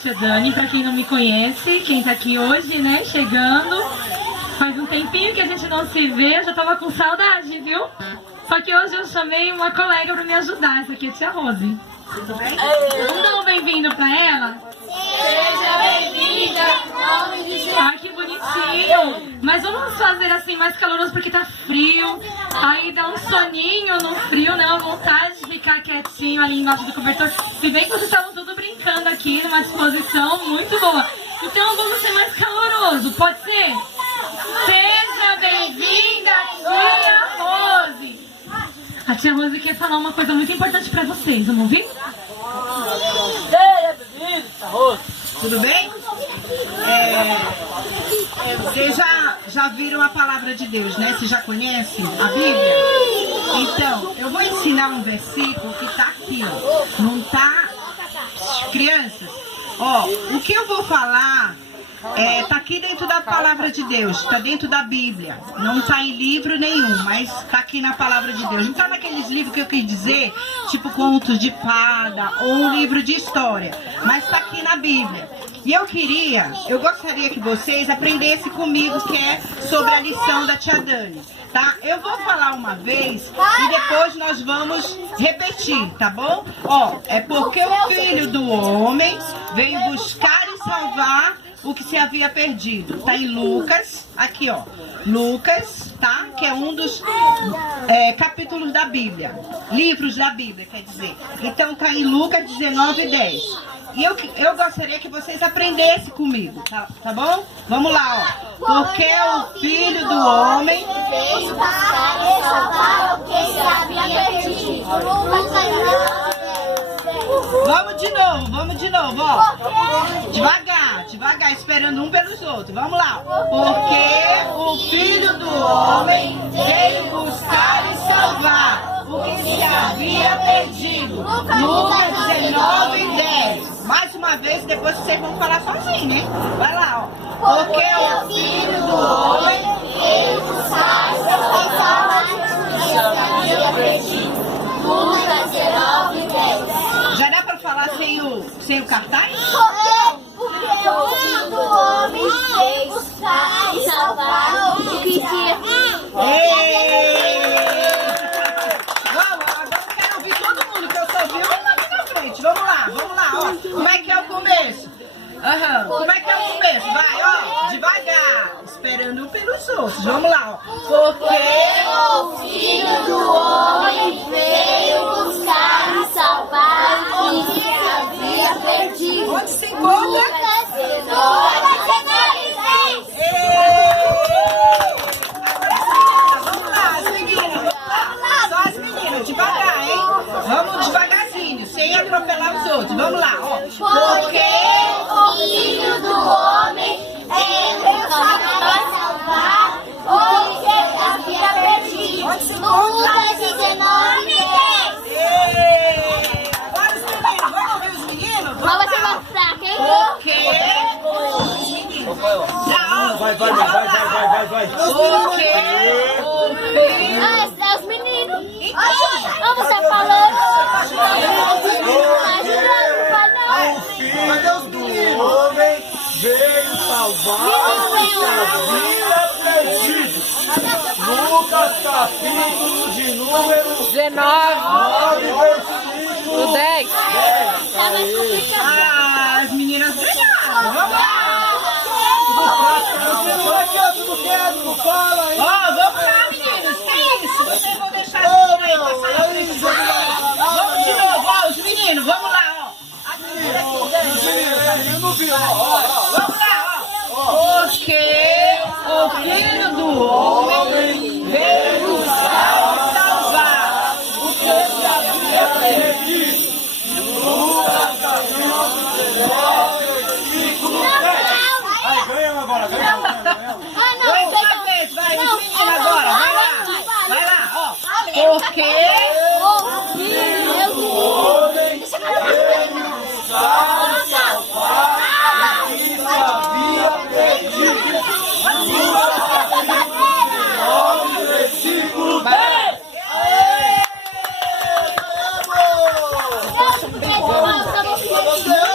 tia Dani, pra quem não me conhece, quem tá aqui hoje, né, chegando. Faz um tempinho que a gente não se vê, eu já tava com saudade, viu? Só que hoje eu chamei uma colega pra me ajudar, essa aqui é a tia Rose. Tudo bem? Vamos dar um bem-vindo pra ela? Seja bem-vinda, em nome de Jesus. Ai, que bonitinho. Mas vamos fazer assim mais caloroso porque tá frio. Aí dá um soninho no frio, né? Uma vontade de ficar quietinho ali embaixo do cobertor. Se bem que vocês estavam tudo brincando aqui numa disposição muito boa. Então vamos ser mais caloroso, pode ser? Seja bem-vinda, tia Rose. A tia Rose quer falar uma coisa muito importante pra vocês, vamos ouvir? Seja bem-vinda, tia Rose. Tudo bem? Vocês já viram a palavra de Deus, né? Vocês já conhecem a Bíblia? Então, eu vou ensinar um versículo que tá aqui, ó. Não tá? Crianças, ó, o que eu vou falar tá aqui dentro da palavra de Deus, tá dentro da Bíblia. Não tá em livro nenhum, mas tá aqui na palavra de Deus. Não tá naqueles livros que eu quis dizer, tipo contos de fada ou um livro de história, mas tá aqui na Bíblia. E eu gostaria que vocês aprendessem comigo, que é sobre a lição da tia Dani, tá? Eu vou falar uma vez e depois nós vamos repetir, tá bom? Ó, é porque o Filho do Homem veio buscar e salvar o que se havia perdido. Tá em Lucas, aqui ó, Lucas, tá? Que é um dos capítulos da Bíblia, livros da Bíblia, quer dizer. Então tá em Lucas 19:10. E eu gostaria que vocês aprendessem comigo, tá bom? Vamos lá, ó. Porque o Filho do Homem veio buscar e salvar o que se havia perdido. Vamos de novo, ó. Devagar, esperando um pelos outros. Vamos lá. Porque o Filho do Homem veio buscar e salvar o que se havia perdido. Lucas 19:10. Mais uma vez, depois vocês vão falar sozinhos, né? Vai lá, ó. Porque o Filho do Homem veio buscar e salvar o que se havia perdido. Lucas 19:10. Já dá pra falar sem o cartaz? Porque o Filho do Homem veio buscar e salvar o que se havia perdido. Vamos, agora eu quero ouvir todo mundo, que eu só vi um aqui na frente. Vamos lá, ó. Como é que é o começo? Como é que é o começo? Vai, ó, devagar, esperando pelos outros. Vamos lá, ó. Porque o Filho do Homem veio buscar e salvar o que se havia perdido. Onde se encontra? Lucas 19:10. Vamos lá, as meninas. Só as meninas, devagar, hein? Vamos devagarzinho, sem atropelar os outros. Vamos lá, ó. Porque o Filho do Homem veio buscar e salvar o que se havia perdido. Lucas 19:10. Agora os meninos, vamos ouvir os meninos? Qual vai ser mais fraca, hein? Porque Vai. Porque o Filho... É os meninos. Não, você tá falando. Tá ajudando, O Filho do Homem veio salvar o que se havia perdido. Lucas capítulo de número 19, versículo 10. As meninas ganharam. Vamos lá. Ó, vamos lá, meninos. Que isso? Vocês vão deixar a menina aí passar na frente dos outros. Vamos de novo, ó, os meninos. Vamos lá, ó. As meninas. Eu não vi, ó. Vamos lá, ó. Porque o Filho do Homem veio buscar e salvar o que se havia perdido. Lucas capítulo 19, versículo 10. Aí, ganhamos agora, ganhamos. Vai uma vez, vai, os meninos agora, vai lá, ó. Porque o Filho do Homem Veio buscar e salvar o que se havia perdido. Lucas capítulo 19, versículo 10.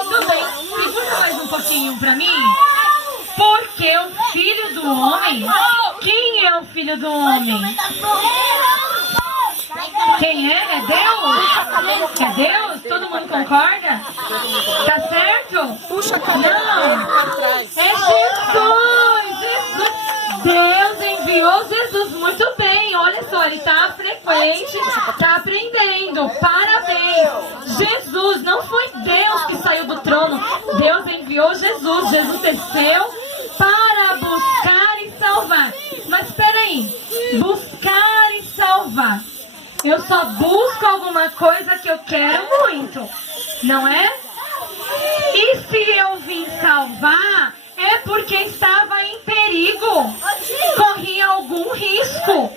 muito bem. E por pouquinho pra mim? Porque o Filho do Homem... Quem é o Filho do Homem? Quem é? É Deus? É Deus? Todo mundo concorda? Tá certo? Puxa a cadeira. Não. É Jesus! Jesus! Deus enviou Jesus muito bem. Olha só, ele tá frequente, tá aprendendo. Parabéns! Jesus, não foi Deus que saiu do trono. Deus enviou Jesus. Jesus desceu para buscar e salvar. Mas espera aí, buscar e salvar. Eu só busco alguma coisa que eu quero muito, não é? E se eu vim salvar, é porque estava em perigo, corria algum risco.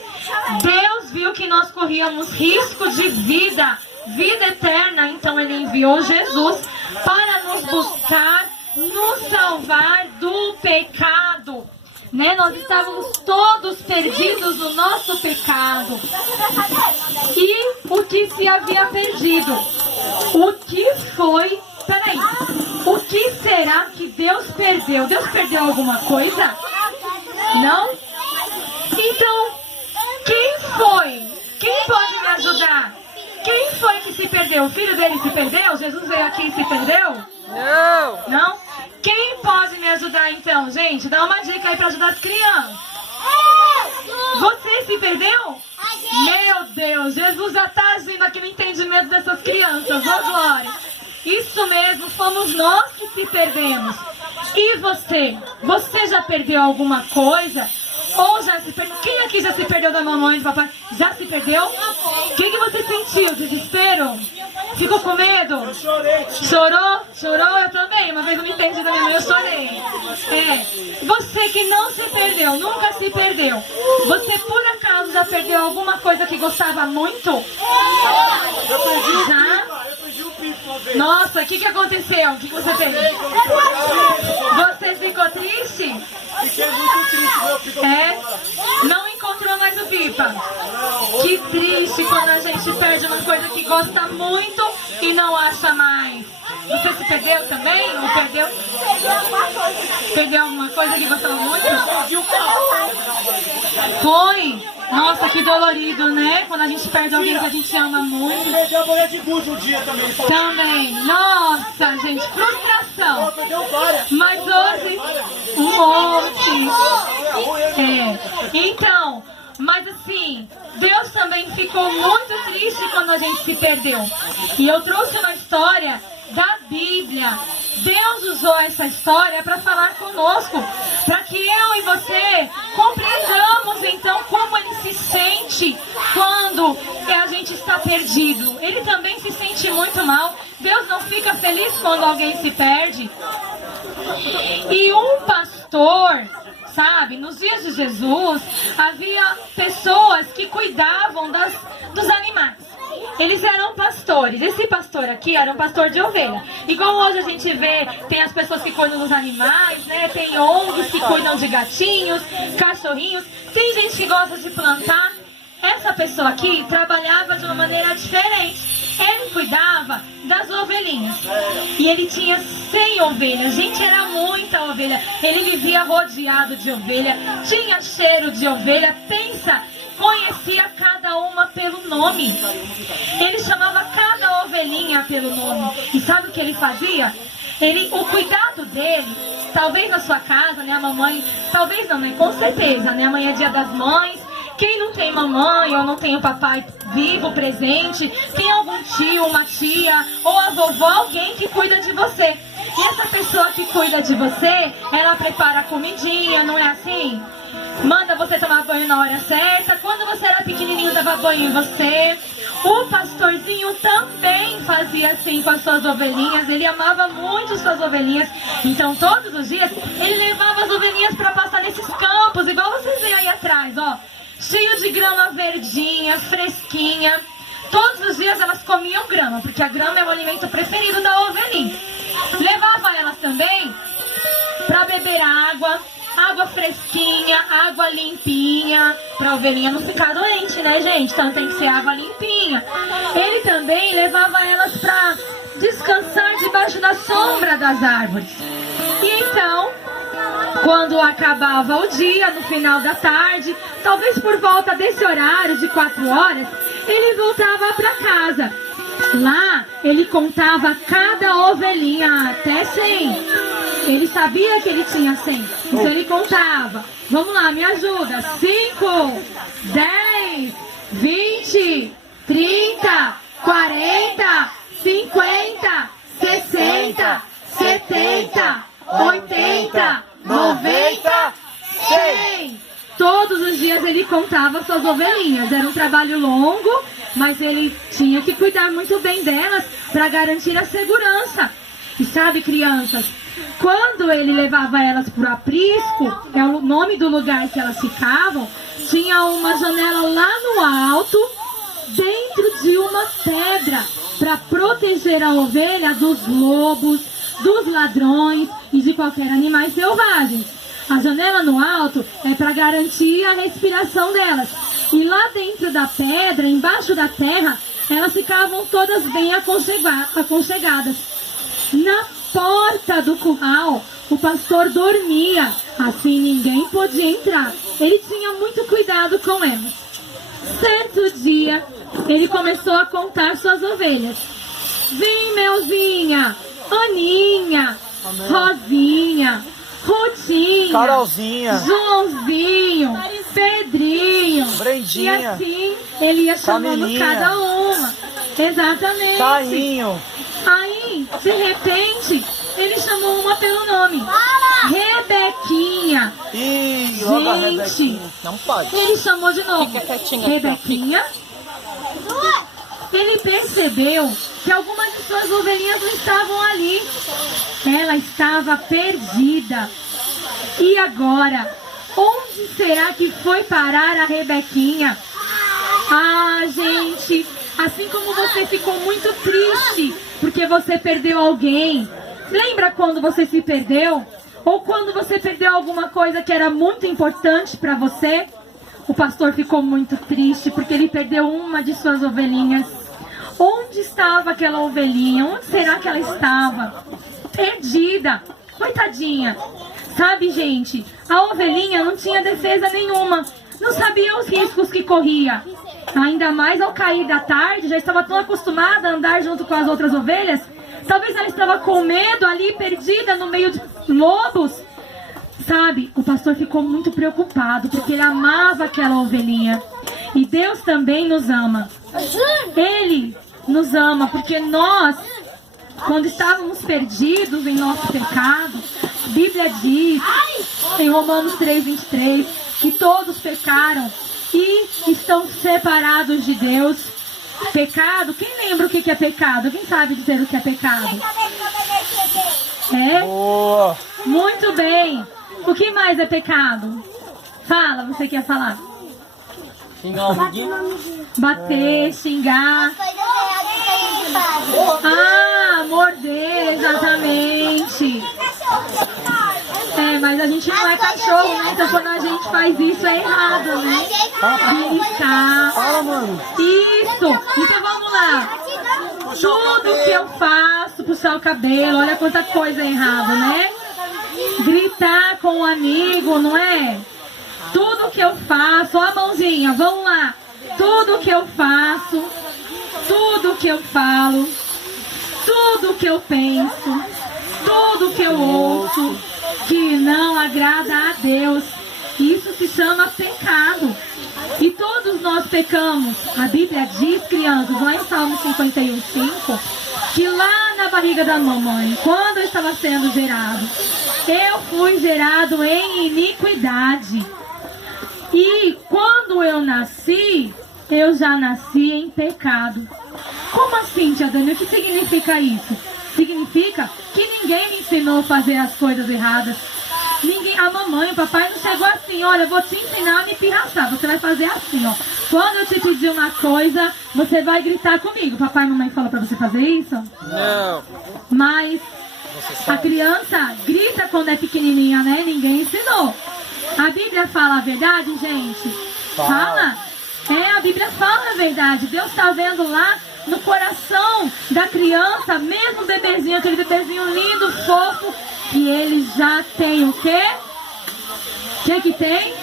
Deus viu que nós corríamos risco de vida eterna, então Ele enviou Jesus para nos buscar, nos salvar do pecado. Né? Nós estávamos todos perdidos no nosso pecado. E o que se havia perdido? O que foi? Peraí. O que será que Deus perdeu? Deus perdeu alguma coisa? Não? Então, quem foi? Quem pode me ajudar? Quem foi que se perdeu? O filho dele se perdeu? Jesus veio aqui e se perdeu? Não. Não? Quem pode me ajudar então, gente? Dá uma dica aí pra ajudar as crianças. Você se perdeu? Meu Deus, Jesus já tá agindo aqui no entendimento dessas crianças. Ô glória. Isso mesmo, fomos nós que se perdemos. E você? Você já perdeu alguma coisa? Ou já se perdeu? Quem aqui já se perdeu da mamãe e do papai? Já se perdeu? O que você sentiu? Desespero? Ficou com medo? Eu chorei. Chorou? Chorou? Eu também. Uma vez eu me entendi da minha mãe, eu chorei. É. Você que não se perdeu, nunca se perdeu. Você por acaso já perdeu alguma coisa que gostava muito? Eu perdi o Já? pipa. Eu perdi o pipa uma vez. Nossa, o que aconteceu? O que você fez? Você ficou triste? Fiquei muito triste, meu pipa. É? Não encontrou mais o pipa? Que triste quando a gente perde uma coisa que gosta muito e não acha mais. Você se perdeu também? Não perdeu? Perdeu alguma coisa que gostava muito? Perdi o carro. Foi! Nossa, que dolorido, né? Quando a gente perde alguém que a gente ama muito. Perdi a bolinha de gude um dia também. Também. Nossa, gente, frustração. Perdeu várias. Mas hoje, um monte. É. Então, mas assim, Deus também ficou muito triste quando a gente se perdeu. E eu trouxe uma história da Bíblia. Deus usou essa história para falar conosco, para que eu e você compreendamos então como Ele se sente quando a gente está perdido. Ele também se sente muito mal. Deus não fica feliz quando alguém se perde. E um pastor, sabe, nos dias de Jesus, havia pessoas que cuidavam dos animais. Eles eram pastores. Esse pastor aqui era um pastor de ovelha. Igual hoje a gente vê, tem as pessoas que cuidam dos animais, né? Tem ONGs que cuidam de gatinhos, cachorrinhos. Tem gente que gosta de plantar. Essa pessoa aqui trabalhava de uma maneira diferente. Ele cuidava das ovelhinhas. E ele tinha 100 ovelhas. Gente, era muita ovelha. Ele vivia rodeado de ovelha. Tinha cheiro de ovelha. Pensa, conhecia cada uma pelo nome. Ele chamava cada ovelhinha pelo nome. E sabe o que ele fazia? O cuidado dele, talvez na sua casa, né, a mamãe, talvez não, né, com certeza, né, amanhã é dia das mães. Quem não tem mamãe ou não tem o papai vivo, presente, tem algum tio, uma tia ou a vovó, alguém que cuida de você. E essa pessoa que cuida de você, ela prepara a comidinha, não é assim? Manda você tomar banho na hora certa. Quando você era pequenininho, dava banho em você. O pastorzinho também fazia assim com as suas ovelhinhas. Ele amava muito suas ovelhinhas. Então, todos os dias, ele levava as ovelhinhas para passar nesses campos, igual vocês veem aí atrás, ó. Cheio de grama verdinha, fresquinha. Todos os dias elas comiam grama, porque a grama é o alimento preferido da ovelhinha. Levava elas também para beber água fresquinha, água limpinha, para a ovelhinha não ficar doente, né, gente? Então tem que ser água limpinha. Ele também levava elas para descansar debaixo da sombra das árvores. E então, quando acabava o dia, no final da tarde, talvez por volta desse horário de 4 horas, ele voltava para casa. Lá, ele contava cada ovelhinha até 100. Ele sabia que ele tinha 100. Então ele contava. Vamos lá, me ajuda. 5, 10, 20, 30, 40, 50, 60, 70, 80, 90, 100. Todos os dias ele contava suas ovelhinhas. Era um trabalho longo, mas ele tinha que cuidar muito bem delas para garantir a segurança. E sabe, crianças, quando ele levava elas para o aprisco, é o nome do lugar que elas ficavam, tinha uma janela lá no alto, dentro de uma pedra, para proteger a ovelha dos lobos, dos ladrões e de qualquer animais selvagens. A janela no alto é para garantir a respiração delas. E lá dentro da pedra, embaixo da terra, elas ficavam todas bem aconchegadas. Na porta do curral, o pastor dormia, assim ninguém podia entrar. Ele tinha muito cuidado com elas. Certo dia, ele começou a contar suas ovelhas. Vem, Melzinha, Aninha, Rosinha, Rutinha, Carolzinha, Joãozinho, Pedrinho, Brendinha, e assim ele ia chamando Camilinha, cada uma. Exatamente. Tainho. Aí, de repente, ele chamou uma pelo nome. Rebequinha. Ih, logo a Gente, Rebequinha. Não pode. ele chamou de novo. Fica quietinha, Rebequinha. Ele percebeu que algumas de suas ovelhinhas não estavam ali. Ela estava perdida. E agora? Onde será que foi parar a Rebequinha? Ah, gente, assim como você ficou muito triste porque você perdeu alguém. Lembra quando você se perdeu? Ou quando você perdeu alguma coisa que era muito importante para você? O pastor ficou muito triste porque ele perdeu uma de suas ovelhinhas. Onde estava aquela ovelhinha? Onde será que ela estava? Perdida. Coitadinha. Sabe, gente, a ovelhinha não tinha defesa nenhuma. Não sabia os riscos que corria. Ainda mais ao cair da tarde, já estava tão acostumada a andar junto com as outras ovelhas. Talvez ela estava com medo ali, perdida no meio de lobos. Sabe, o pastor ficou muito preocupado porque ele amava aquela ovelhinha. E Deus também nos ama. Ele nos ama porque nós, quando estávamos perdidos em nosso pecado, a Bíblia diz em Romanos 3:23 que todos pecaram e estão separados de Deus. Pecado, quem lembra o que é pecado? Quem sabe dizer o que é pecado? É? Boa. Muito bem. O que mais é pecado? Fala, você quer falar? Xingar o amiguinho. Bater, xingar. Coisas erradas que a gente faz. Ah, morder, exatamente. É, mas a gente não é cachorro, né? Então quando a gente faz isso é errado, né? Beliscar. Fala, mano. Isso. Então vamos lá. Tudo que eu faço, puxar o cabelo, olha quanta coisa errada, né? Gritar com um amigo, não é? Tudo que eu faço, ó a mãozinha, vamos lá. Tudo que eu faço, tudo que eu falo, tudo que eu penso, tudo que eu ouço, que não agrada a Deus, isso se chama pecado. E todos nós pecamos. A Bíblia diz, crianças, lá em Salmo 51:5, que lá na barriga da mamãe, quando eu estava sendo gerado, eu fui gerado em iniquidade. E quando eu nasci, eu já nasci em pecado. Como assim, tia Dani? O que significa isso? Significa que ninguém me ensinou a fazer as coisas erradas. Ninguém, a mamãe, o papai não chegou assim, olha, eu vou te ensinar a me pirraçar. Você vai fazer assim, ó. Quando eu te pedir uma coisa, você vai gritar comigo. Papai e mamãe falam pra você fazer isso? Não. Mas a criança grita quando é pequenininha, né? Ninguém ensinou. A Bíblia fala a verdade, gente? Fala? É, a Bíblia fala a verdade. Deus está vendo lá no coração da criança, mesmo bebezinho, aquele bebezinho lindo, fofo, que ele já tem o quê? O que tem?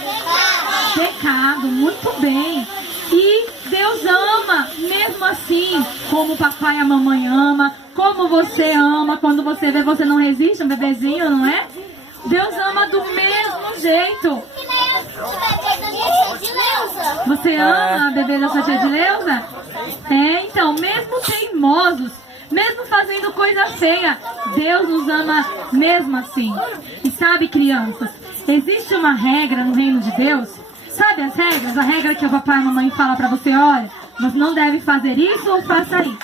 Pecado, muito bem. E Deus ama, mesmo assim, como o papai e a mamãe ama, como você ama, quando você vê, você não resiste, um bebezinho, não é? Deus ama do mesmo jeito. Você ama a bebê da sua tia de Leusa? Então, mesmo teimosos, mesmo fazendo coisa feia, Deus nos ama mesmo assim. E sabe, crianças, existe uma regra no reino de Deus. Sabe as regras? A regra que o papai e a mamãe falam pra você, olha, você não deve fazer isso ou faça isso.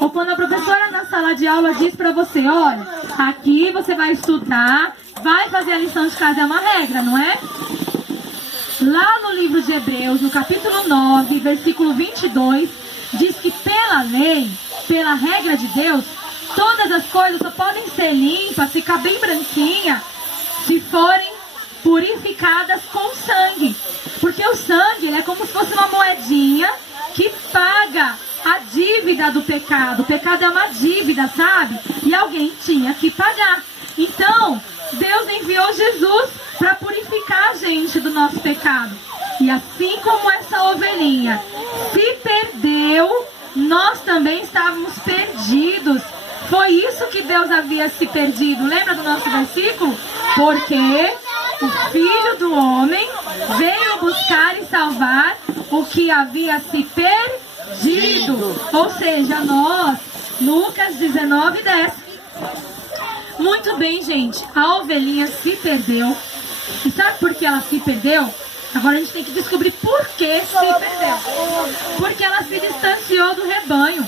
Ou quando a professora na sala de aula diz pra você, olha, aqui você vai estudar, vai fazer a lição de casa, é uma regra, não é? Lá no livro de Hebreus, no capítulo 9, versículo 22, diz que pela lei, pela regra de Deus, todas as coisas só podem ser limpas, ficar bem branquinha, se forem purificadas com sangue. Porque o sangue, ele é como se fosse uma moedinha que paga a dívida do pecado. O pecado é uma dívida, sabe? E alguém tinha que pagar. Então, Deus enviou Jesus para purificar a gente do nosso pecado. E assim como essa ovelhinha se perdeu, nós também estávamos perdidos. Foi isso que Deus havia se perdido. Lembra do nosso versículo? Porque o Filho do Homem veio buscar e salvar o que havia se perdido. Ou seja, nós. Lucas 19:10. Muito bem, gente. A ovelhinha se perdeu. E sabe por que ela se perdeu? Agora a gente tem que descobrir por que se perdeu. Porque ela se distanciou do rebanho.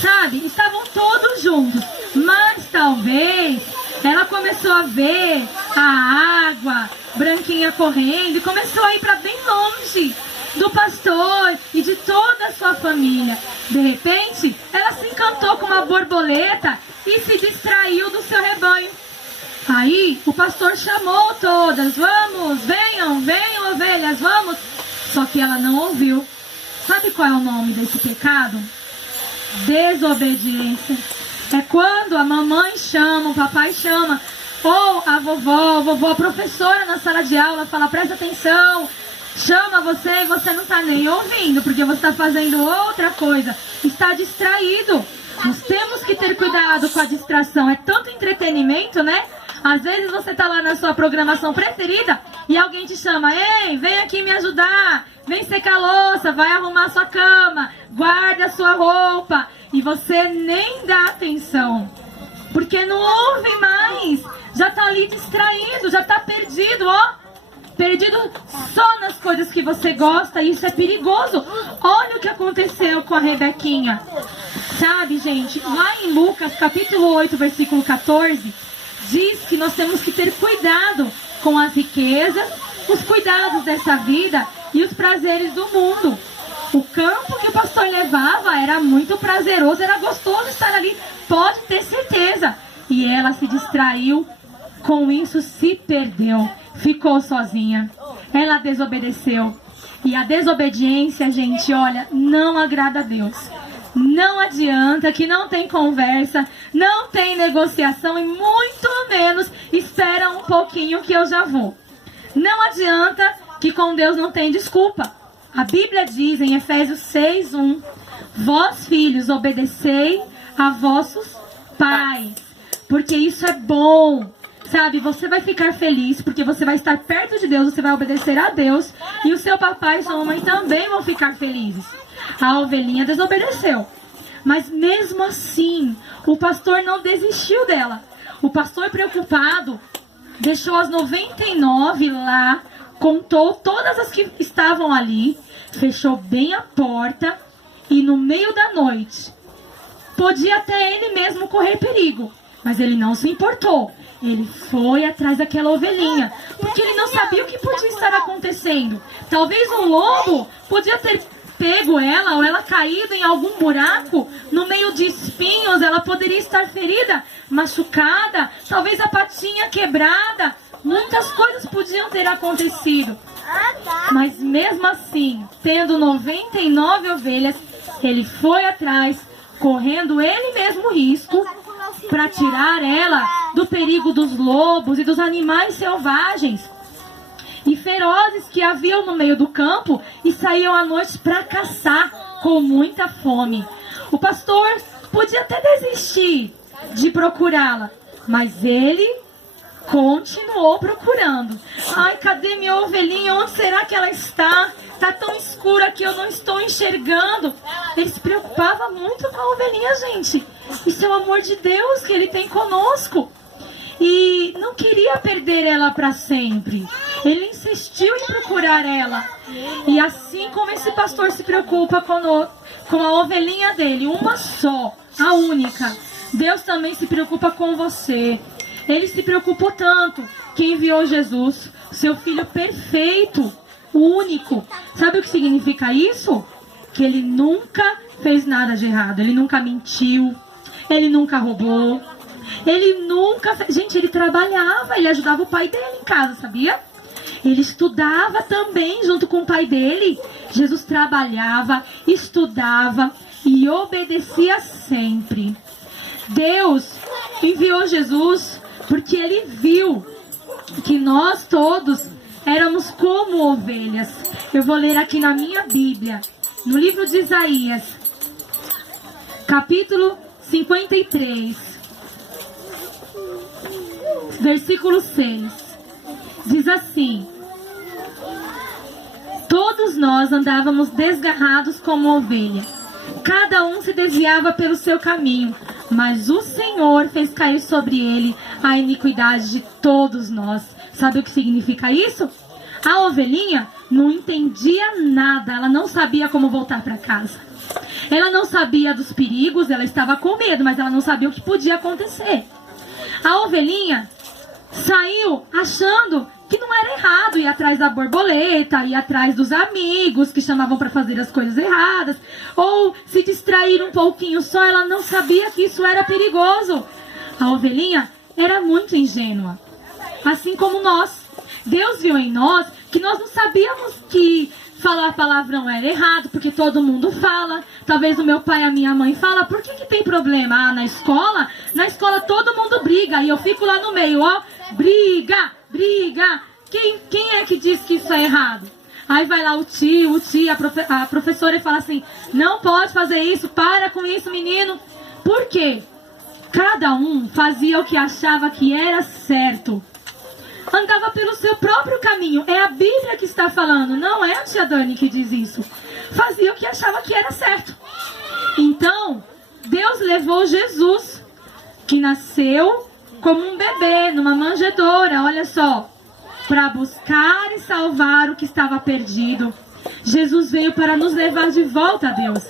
Sabe? Estavam todos juntos. Mas talvez ela começou a ver a água branquinha correndo e começou a ir para bem longe do pastor e de toda a sua família. De repente, ela se encantou com uma borboleta e se distraiu do seu rebanho. Aí, o pastor chamou todas, vamos, venham, venham ovelhas, vamos. Só que ela não ouviu. Sabe qual é o nome desse pecado? Desobediência. É quando a mamãe chama, o papai chama, ou a vovó, a professora na sala de aula fala, presta atenção, chama você e você não está nem ouvindo, porque você está fazendo outra coisa, está distraído. Nós temos que ter cuidado com a distração, é tanto entretenimento, né? Às vezes você está lá na sua programação preferida e alguém te chama, ei, vem aqui me ajudar, vem secar a louça, vai arrumar sua cama, guarda a sua roupa. E você nem dá atenção, porque não ouve mais, já está ali distraído, já está perdido, ó. Perdido só nas coisas que você gosta, e isso é perigoso. Olha o que aconteceu com a Rebequinha. Sabe, gente, lá em Lucas, capítulo 8, versículo 14, diz que nós temos que ter cuidado com as riquezas, os cuidados dessa vida e os prazeres do mundo. O campo que o pastor levava era muito prazeroso, era gostoso estar ali, pode ter certeza. E ela se distraiu, com isso se perdeu, ficou sozinha. Ela desobedeceu. E a desobediência, gente, olha, não agrada a Deus. Não adianta, que não tem conversa, não tem negociação e muito menos espera um pouquinho que eu já vou. Não adianta, que com Deus não tem desculpa. A Bíblia diz em Efésios 6:1, vós filhos obedecei a vossos pais, porque isso é bom. Sabe, você vai ficar feliz porque você vai estar perto de Deus, você vai obedecer a Deus e o seu papai e sua mamãe também vão ficar felizes. A ovelhinha desobedeceu, mas mesmo assim, o pastor não desistiu dela. O pastor, preocupado, deixou as 99 lá, contou todas as que estavam ali, fechou bem a porta e no meio da noite, podia até ele mesmo correr perigo, mas ele não se importou. Ele foi atrás daquela ovelhinha, porque ele não sabia o que podia estar acontecendo. Talvez um lobo podia ter pego ela, ou ela caído em algum buraco, no meio de espinhos, ela poderia estar ferida, machucada, talvez a patinha quebrada. Muitas coisas podiam ter acontecido. Mas mesmo assim, tendo 99 ovelhas, ele foi atrás, correndo ele mesmo risco, para tirar ela do perigo dos lobos e dos animais selvagens e ferozes que haviam no meio do campo e saíam à noite para caçar com muita fome. O pastor podia até desistir de procurá-la, mas ele continuou procurando. Ai, cadê minha ovelhinha? Onde será que ela está? Está tão escura que eu não estou enxergando. Ele se preocupava muito com a ovelhinha, gente. Isso é o amor de Deus que ele tem conosco. E não queria perder ela para sempre. Ele insistiu em procurar ela. E assim como esse pastor se preocupa com a ovelhinha dele, uma só, a única, Deus também se preocupa com você. Ele se preocupou tanto que enviou Jesus, seu filho perfeito, único. Sabe o que significa isso? Que ele nunca fez nada de errado. Ele nunca mentiu. Ele nunca roubou. Ele nunca... Gente, ele trabalhava. Ele ajudava o pai dele em casa, sabia? Ele estudava também junto com o pai dele. Jesus trabalhava, estudava e obedecia sempre. Deus enviou Jesus porque ele viu que nós todos éramos como ovelhas. Eu vou ler aqui na minha Bíblia, no livro de Isaías, capítulo 53, versículo 6. Diz assim: todos nós andávamos desgarrados como ovelha. Cada um se desviava pelo seu caminho, mas o Senhor fez cair sobre ele a iniquidade de todos nós. Sabe o que significa isso? A ovelhinha não entendia nada, ela não sabia como voltar para casa. Ela não sabia dos perigos, ela estava com medo, mas ela não sabia o que podia acontecer. A ovelhinha saiu achando que não era errado ir atrás da borboleta, ir atrás dos amigos que chamavam para fazer as coisas erradas, ou se distrair um pouquinho só. Ela não sabia que isso era perigoso. A ovelhinha era muito ingênua, assim como nós. Deus viu em nós que nós não sabíamos que falar palavrão era errado, porque todo mundo fala. Talvez o meu pai e a minha mãe falam. Por que tem problema? Ah, na escola todo mundo briga, e eu fico lá no meio, ó, briga. Quem é que diz que isso é errado? Aí vai lá o tio, a professora, e fala assim: não pode fazer isso, para com isso, menino. Por quê? Cada um fazia o que achava que era certo. Andava pelo seu próprio caminho. É a Bíblia que está falando, não é a tia Dani que diz isso. Fazia o que achava que era certo. Então, Deus levou Jesus, que nasceu como um bebê, numa manjedoura, olha só, para buscar e salvar o que estava perdido. Jesus veio para nos levar de volta a Deus.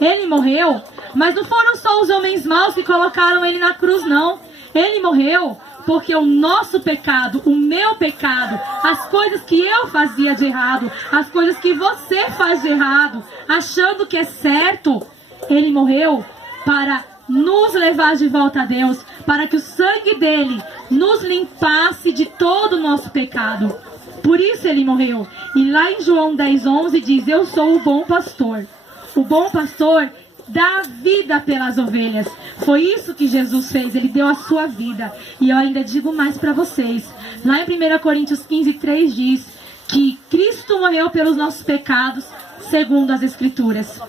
Ele morreu, mas não foram só os homens maus que colocaram ele na cruz, não. Ele morreu porque o nosso pecado, o meu pecado, as coisas que eu fazia de errado, as coisas que você faz de errado, achando que é certo, ele morreu para nos levar de volta a Deus, para que o sangue dele nos limpasse de todo o nosso pecado. Por isso ele morreu. E lá em João 10:11 diz: eu sou o bom pastor. O bom pastor dá a vida pelas ovelhas. Foi isso que Jesus fez, ele deu a sua vida. E eu ainda digo mais para vocês. Lá em 1 Coríntios 15:3 diz que Cristo morreu pelos nossos pecados, segundo as Escrituras.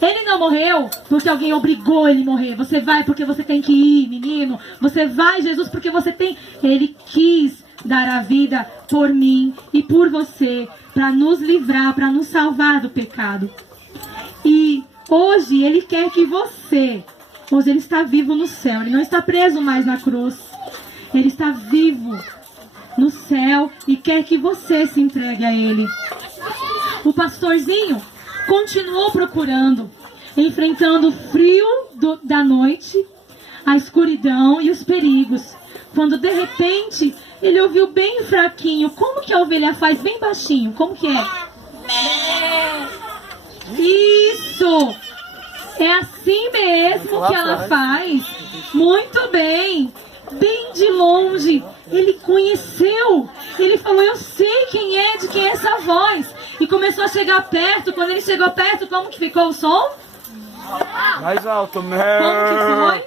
Ele não morreu porque alguém obrigou ele a morrer. Você vai porque você tem que ir, menino. Você vai, Jesus, porque você tem... Ele quis dar a vida por mim e por você, para nos livrar, para nos salvar do pecado. E hoje ele quer que você... Hoje ele está vivo no céu. Ele não está preso mais na cruz. Ele está vivo no céu e quer que você se entregue a ele. O pastorzinho continuou procurando, enfrentando o frio da noite, a escuridão e os perigos. Quando de repente ele ouviu bem fraquinho. Como que a ovelha faz bem baixinho? Como que é? Isso! É assim mesmo que ela faz. Muito bem. Bem de longe. Ele conheceu. Ele falou: eu sei quem é, de quem é essa voz. E começou a chegar perto. Quando ele chegou perto, como que ficou o som? Mais alto, Como que foi?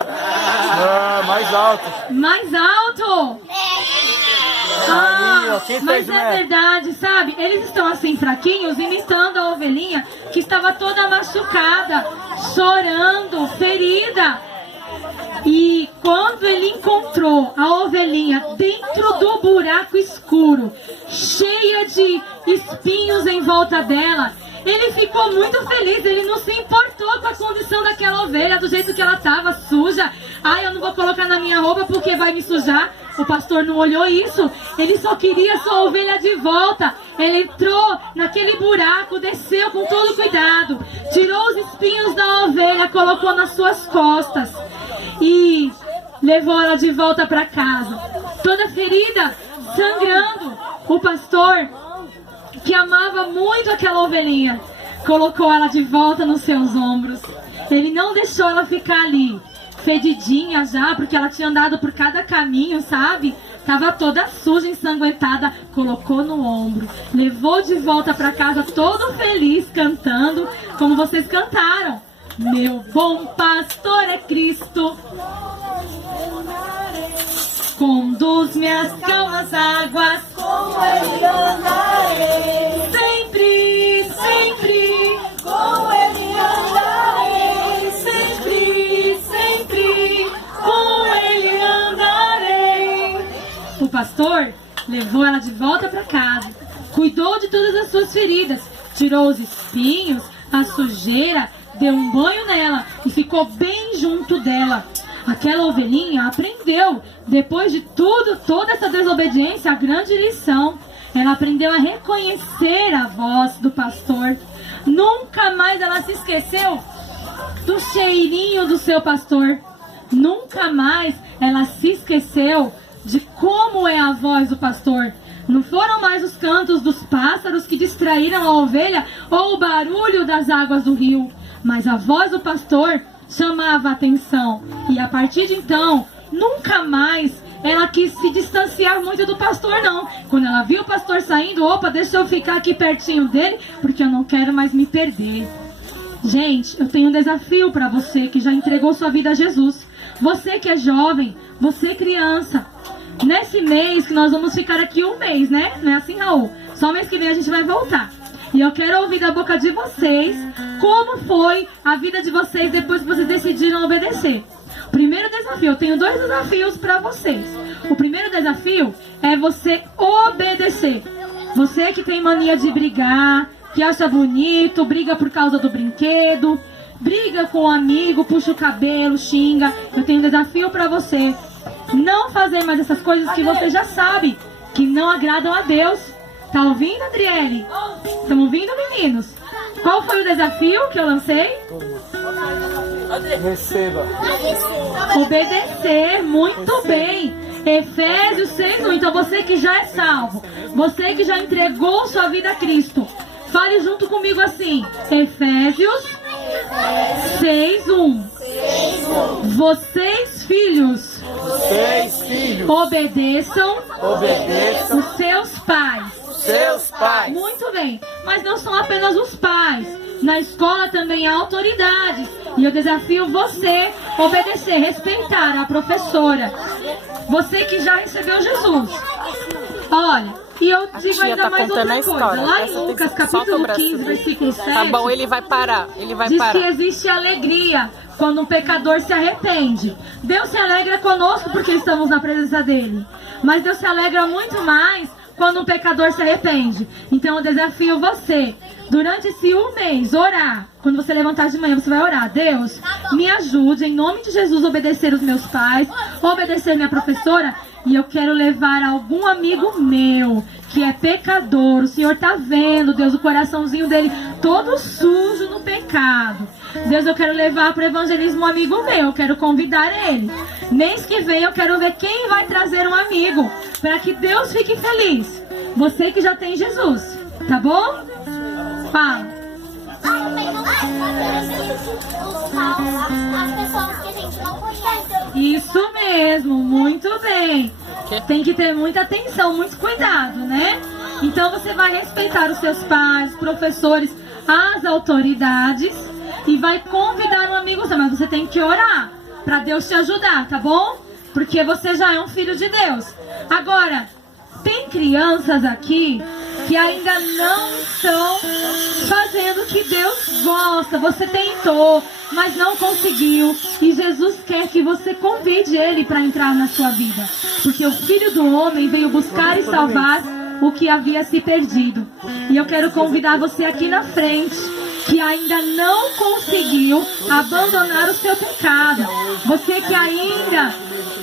Ah, mais alto. Mais alto! Aí, ó, quem Mas fez é merda? verdade, sabe? Eles estão assim fraquinhos, imitando a ovelhinha que estava toda machucada, chorando, ferida. E quando ele encontrou a ovelhinha dentro do buraco escuro, cheia de espinhos em volta dela, ele ficou muito feliz. Ele não se importou com a condição daquela ovelha, do jeito que ela estava, suja. Ai, eu não vou colocar na minha roupa porque vai me sujar. O pastor não olhou isso. Ele só queria sua ovelha de volta. Ele entrou naquele buraco, desceu com todo cuidado, tirou os espinhos da ovelha, colocou nas suas costas e levou ela de volta para casa, toda ferida, sangrando. O pastor, que amava muito aquela ovelhinha, colocou ela de volta nos seus ombros. Ele não deixou ela ficar ali, fedidinha já, porque ela tinha andado por cada caminho, sabe? Tava toda suja, ensanguentada. Colocou no ombro, levou de volta para casa, todo feliz, cantando como vocês cantaram. Meu bom pastor é Cristo, conduz-me às calmas águas, Com ele andarei, sempre, sempre, com ele andarei, sempre, sempre, com ele andarei. O pastor levou ela de volta para casa, cuidou de todas as suas feridas, tirou os espinhos, a sujeira, deu um banho nela e ficou bem junto dela. Aquela ovelhinha aprendeu, depois de tudo, toda essa desobediência, a grande lição. Ela aprendeu a reconhecer a voz do pastor. Nunca mais ela se esqueceu do cheirinho do seu pastor. Nunca mais ela se esqueceu de como é a voz do pastor. Não foram mais os cantos dos pássaros que distraíram a ovelha ou o barulho das águas do rio, mas a voz do pastor chamava a atenção. E a partir de então, nunca mais ela quis se distanciar muito do pastor, não. Quando ela viu o pastor saindo, opa, deixa eu ficar aqui pertinho dele, porque eu não quero mais me perder. Gente, eu tenho um desafio para você que já entregou sua vida a Jesus. Você que é jovem, você criança. Nesse mês, que nós vamos ficar aqui um mês, né? Não é assim, Raul? Só mês que vem a gente vai voltar. E eu quero ouvir da boca de vocês como foi a vida de vocês depois que vocês decidiram obedecer. Primeiro desafio, eu tenho 2 desafios para vocês. O primeiro desafio é você obedecer. Você que tem mania de brigar, que acha bonito, briga por causa do brinquedo, briga com um amigo, puxa o cabelo, xinga. Eu tenho um desafio para você. Não fazer mais essas coisas que você já sabe que não agradam a Deus. Tá ouvindo, Adriele? Estão ouvindo, meninos? Qual foi o desafio que eu lancei? Receba. Obedecer, muito bem. Efésios 6:1. Então você que já é salvo, você que já entregou sua vida a Cristo, fale junto comigo assim. Efésios 6:1. Vocês, filhos, obedeçam os seus pais. Seus pais. Muito bem, mas não são apenas os pais. Na escola também há autoridades. E eu desafio você a obedecer, respeitar a professora. Você que já recebeu Jesus. Olha, e eu digo ainda tá mais contando outra a coisa. história. Lá em Presta Lucas, atenção, solta o capítulo braço 15, dele. versículo 7. Tá bom, ele vai parar. Ele vai Diz parar. que existe alegria quando um pecador se arrepende. Deus se alegra conosco porque estamos na presença dele. Mas Deus se alegra muito mais quando um pecador se arrepende. Então eu desafio você, durante esse mês, orar. Quando você levantar de manhã, você vai orar. Deus, me ajude, em nome de Jesus, a obedecer os meus pais, obedecer minha professora. E eu quero levar algum amigo meu que é pecador. O Senhor tá vendo, Deus, o coraçãozinho dele todo sujo no pecado. Deus, eu quero levar para o evangelismo um amigo meu. Eu quero convidar ele. Mês que vem eu quero ver quem vai trazer um amigo, para que Deus fique feliz. Você que já tem Jesus, tá bom? Fala. As pessoas que a gente não conhece. Isso mesmo, muito bem. Tem que ter muita atenção, muito cuidado, né? Então você vai respeitar os seus pais, professores, as autoridades e vai convidar um amigo seu, mas você tem que orar. para Deus te ajudar, tá bom? Porque você já é um filho de Deus. Agora, tem crianças aqui que ainda não estão fazendo o que Deus gosta. Você tentou, mas não conseguiu. E Jesus quer que você convide Ele para entrar na sua vida. Porque o Filho do Homem veio buscar e salvar o que havia se perdido. E eu quero convidar você aqui na frente, que ainda não conseguiu abandonar o seu pecado. Você que ainda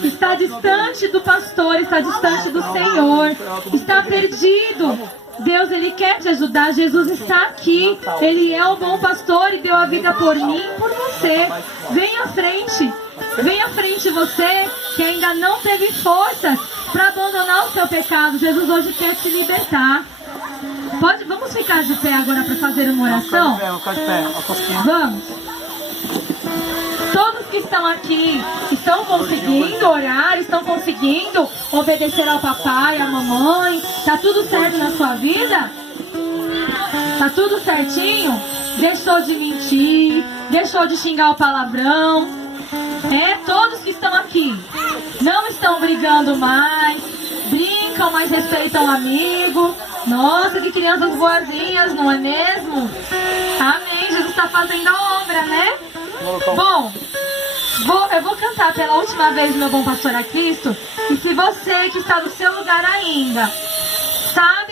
está distante do pastor, está distante do Senhor, está perdido. Deus, Ele quer te ajudar. Jesus está aqui. Ele é o bom pastor e deu a vida por mim e por você. Vem à frente. Vem à frente você que ainda não teve forças para abandonar o seu pecado. Jesus hoje quer te libertar. Vamos ficar de pé agora para fazer uma oração? Vamos. Todos que estão aqui estão conseguindo orar, estão conseguindo obedecer ao papai, à mamãe. Tá tudo certo na sua vida? Tá tudo certinho? Deixou de mentir, deixou de xingar o palavrão. Todos que estão aqui não estão brigando mais, brincam, mas respeitam o amigo. Nossa, que crianças boazinhas, não é mesmo? Amém, Jesus está fazendo a obra, né? Bom, eu vou cantar pela última vez Meu Bom Pastor a Cristo. E se você que está no seu lugar ainda sabe